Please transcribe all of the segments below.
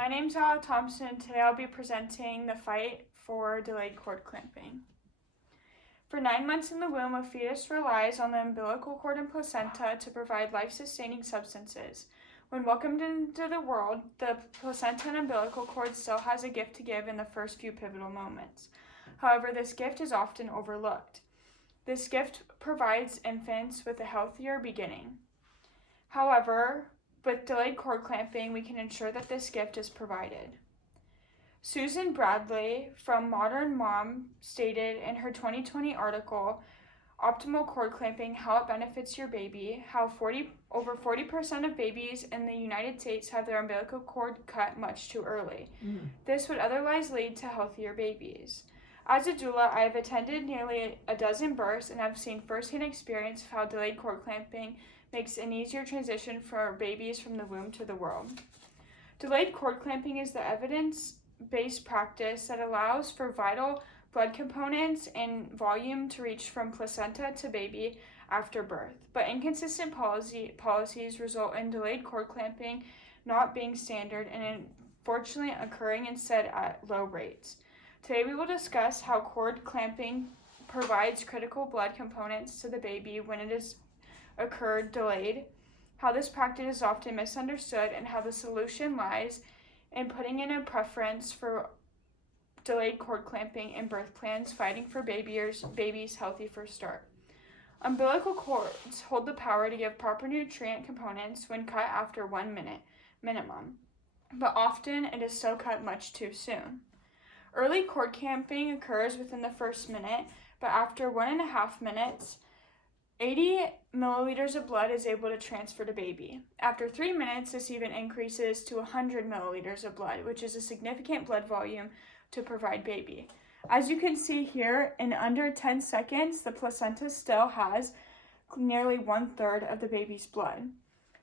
My name's Thompson. Today I'll be presenting the fight for delayed cord clamping. For 9 months in the womb, a fetus relies on the umbilical cord and placenta to provide life-sustaining substances. When welcomed into the world, the placenta and umbilical cord still has a gift to give in the first few pivotal moments. However, this gift is often overlooked. This gift provides infants with a healthier beginning. However, with delayed cord clamping, we can ensure that this gift is provided. Susan Bradley from Modern Mom stated in her 2020 article, Optimal Cord Clamping, How It Benefits Your Baby, how over 40% of babies in the United States have their umbilical cord cut much too early. This would otherwise lead to healthier babies. As a doula, I have attended nearly a dozen births and have seen firsthand experience of how delayed cord clamping makes an easier transition for babies from the womb to the world. Delayed cord clamping is the evidence-based practice that allows for vital blood components and volume to reach from placenta to baby after birth, but inconsistent policies result in delayed cord clamping not being standard and unfortunately occurring instead at low rates. Today we will discuss how cord clamping provides critical blood components to the baby when it is occurred delayed, how this practice is often misunderstood, and how the solution lies in putting in a preference for delayed cord clamping in birth plans, fighting for babies' healthy first start. Umbilical cords hold the power to give proper nutrient components when cut after 1 minute minimum, but often it is so cut much too soon. Early cord clamping occurs within the first minute, but after 1.5 minutes, 80 milliliters of blood is able to transfer to baby. After 3 minutes, this even increases to 100 milliliters of blood, which is a significant blood volume to provide baby. As you can see here, in under 10 seconds, the placenta still has nearly 1/3 of the baby's blood.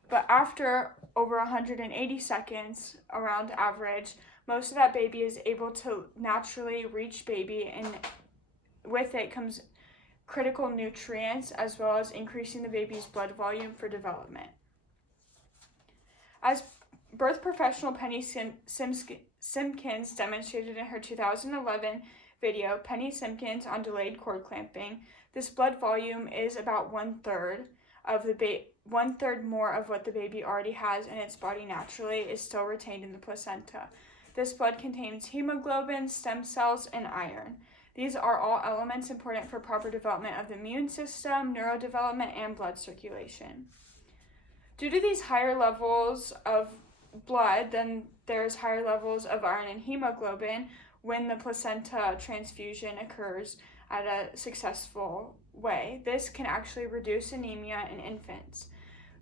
But after over 180 seconds, around average, most of that baby is able to naturally reach baby, and with it comes critical nutrients as well as increasing the baby's blood volume for development. As birth professional Penny Simpkins demonstrated in her 2011 video, Penny Simpkins on delayed cord clamping, this blood volume is about 1/3 of the 1/3 more of what the baby already has in its body naturally is still retained in the placenta. This blood contains hemoglobin, stem cells, and iron. These are all elements important for proper development of the immune system, neurodevelopment, and blood circulation. Due to these higher levels of blood, then there's higher levels of iron and hemoglobin when the placenta transfusion occurs at a successful way. This can actually reduce anemia in infants.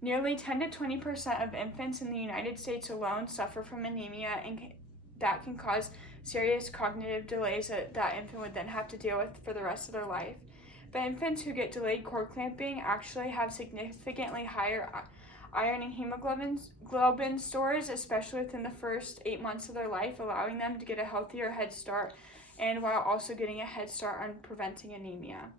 Nearly 10 to 20% of infants in the United States alone suffer from anemia, and that can cause serious cognitive delays that infant would then have to deal with for the rest of their life. But infants who get delayed cord clamping actually have significantly higher iron and hemoglobin stores, especially within the first 8 months of their life, allowing them to get a healthier head start and while also getting a head start on preventing anemia.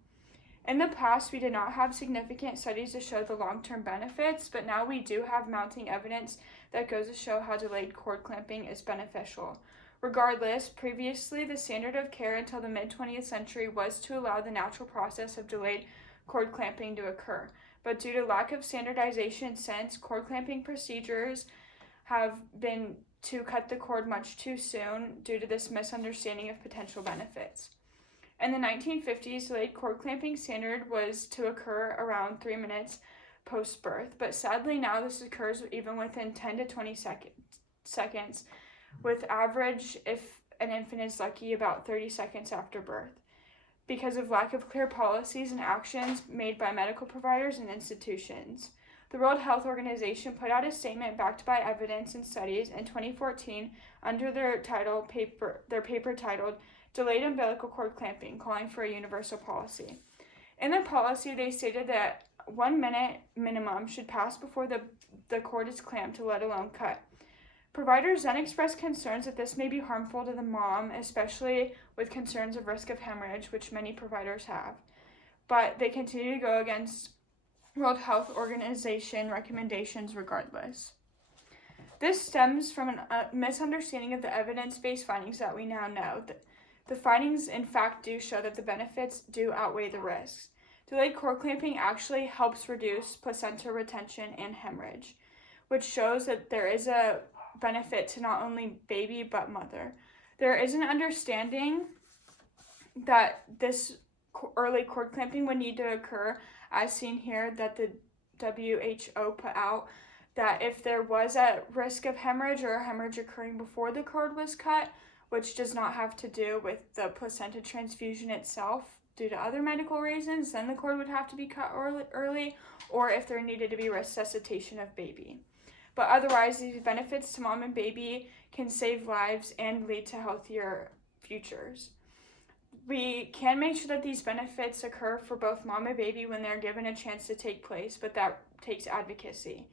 In the past, we did not have significant studies to show the long-term benefits, but now we do have mounting evidence that goes to show how delayed cord clamping is beneficial. Regardless, previously the standard of care until the mid-20th century was to allow the natural process of delayed cord clamping to occur. But due to lack of standardization since, cord clamping procedures have been to cut the cord much too soon due to this misunderstanding of potential benefits. In the 1950s, delayed cord clamping standard was to occur around 3 minutes post-birth, but sadly now this occurs even within 10 to 20 seconds, with average, if an infant is lucky, about 30 seconds after birth, because of lack of clear policies and actions made by medical providers and institutions. The World Health Organization put out a statement backed by evidence and studies in 2014 under their paper titled Delayed Umbilical Cord Clamping, calling for a universal policy. In the policy, they stated that 1 minute minimum should pass before the cord is clamped, let alone cut. Providers then expressed concerns that this may be harmful to the mom, especially with concerns of risk of hemorrhage, which many providers have. But they continue to go against World Health Organization recommendations regardless. This stems from a misunderstanding of the evidence-based findings that we now know. The findings, in fact, do show that the benefits do outweigh the risks. Delayed cord clamping actually helps reduce placenta retention and hemorrhage, which shows that there is a benefit to not only baby but mother. There is an understanding that this early cord clamping would need to occur, as seen here, that the WHO put out, that if there was a risk of hemorrhage or a hemorrhage occurring before the cord was cut, which does not have to do with the placenta transfusion itself due to other medical reasons, then the cord would have to be cut early, or if there needed to be resuscitation of baby. But otherwise, these benefits to mom and baby can save lives and lead to healthier futures. We can make sure that these benefits occur for both mom and baby when they're given a chance to take place, but that takes advocacy.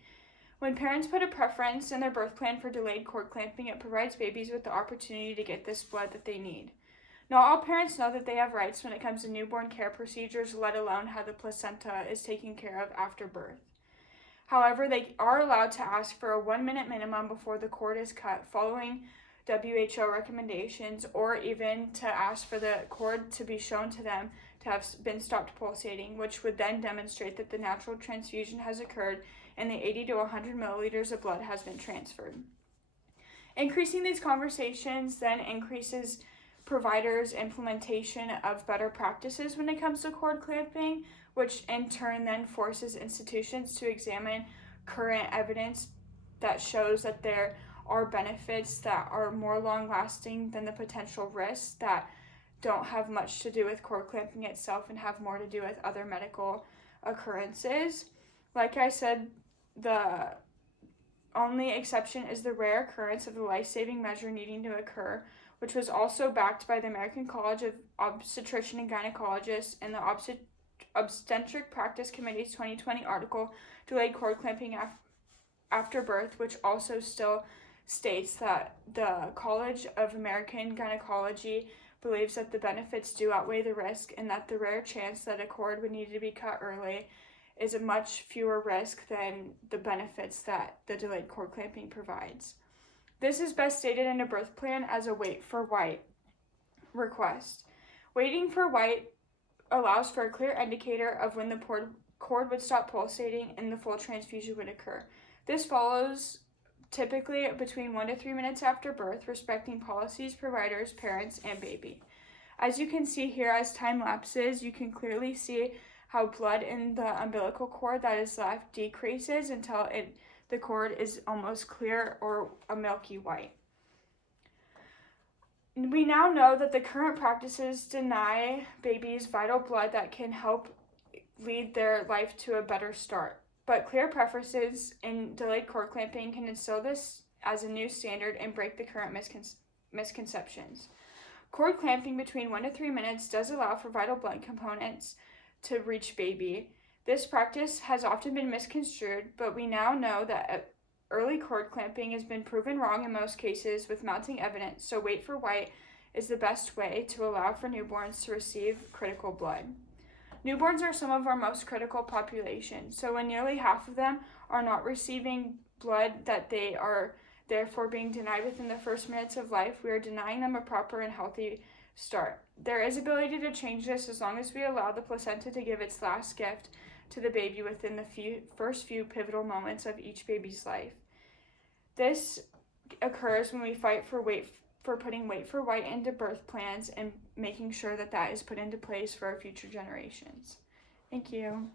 When parents put a preference in their birth plan for delayed cord clamping, it provides babies with the opportunity to get this blood that they need. Not all parents know that they have rights when it comes to newborn care procedures, let alone how the placenta is taken care of after birth. However, they are allowed to ask for a 1-minute minimum before the cord is cut, following WHO recommendations, or even to ask for the cord to be shown to them to have been stopped pulsating, which would then demonstrate that the natural transfusion has occurred and the 80 to 100 milliliters of blood has been transferred. Increasing these conversations then increases providers' implementation of better practices when it comes to cord clamping, which in turn then forces institutions to examine current evidence that shows that there are benefits that are more long-lasting than the potential risks that don't have much to do with cord clamping itself and have more to do with other medical occurrences. Like I said, the only exception is the rare occurrence of the life-saving measure needing to occur, which was also backed by the American College of Obstetrician and Gynecologists and the Obstetric Practice Committee's 2020 article, Delayed Cord Clamping After Birth, which also still states that the College of American Gynecology believes that the benefits do outweigh the risk and that the rare chance that a cord would need to be cut early is a much fewer risk than the benefits that the delayed cord clamping provides. This is best stated in a birth plan as a wait for white request. Waiting for white allows for a clear indicator of when the cord would stop pulsating and the full transfusion would occur. This follows typically between 1 to 3 minutes after birth, respecting policies, providers, parents, and baby. As you can see here, as time lapses, you can clearly see how blood in the umbilical cord that is left decreases until the cord is almost clear or a milky white. We now know that the current practices deny babies vital blood that can help lead their life to a better start. But clear preferences in delayed cord clamping can instill this as a new standard and break the current misconceptions. Cord clamping between 1 to 3 minutes does allow for vital blood components to reach baby. This practice has often been misconstrued, but we now know that early cord clamping has been proven wrong in most cases with mounting evidence, so wait for white is the best way to allow for newborns to receive critical blood. Newborns are some of our most critical population, so when nearly half of them are not receiving blood that they are therefore being denied within the first minutes of life, we are denying them a proper and healthy start. There is ability to change this as long as we allow the placenta to give its last gift to the baby within the first few pivotal moments of each baby's life. This occurs when we fight for putting wait for white into birth plans and making sure that that is put into place for our future generations. Thank you.